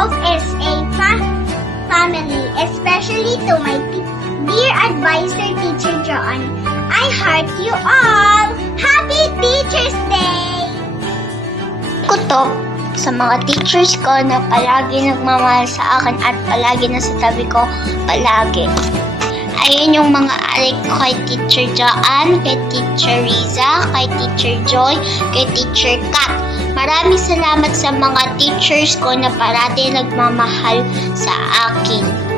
of SA family, especially to my dear advisor, Teacher John. I heart you all! Happy Teacher's Day! Kuto sa mga teachers ko na palagi nagmamahal sa akin at palagi nasa tabi ko palagi. Ayun yung mga arik ko kay Teacher Joanne, kay Teacher Riza, kay Teacher Joy, kay Teacher Kat. Maraming salamat sa mga teachers ko na parati nagmamahal sa akin.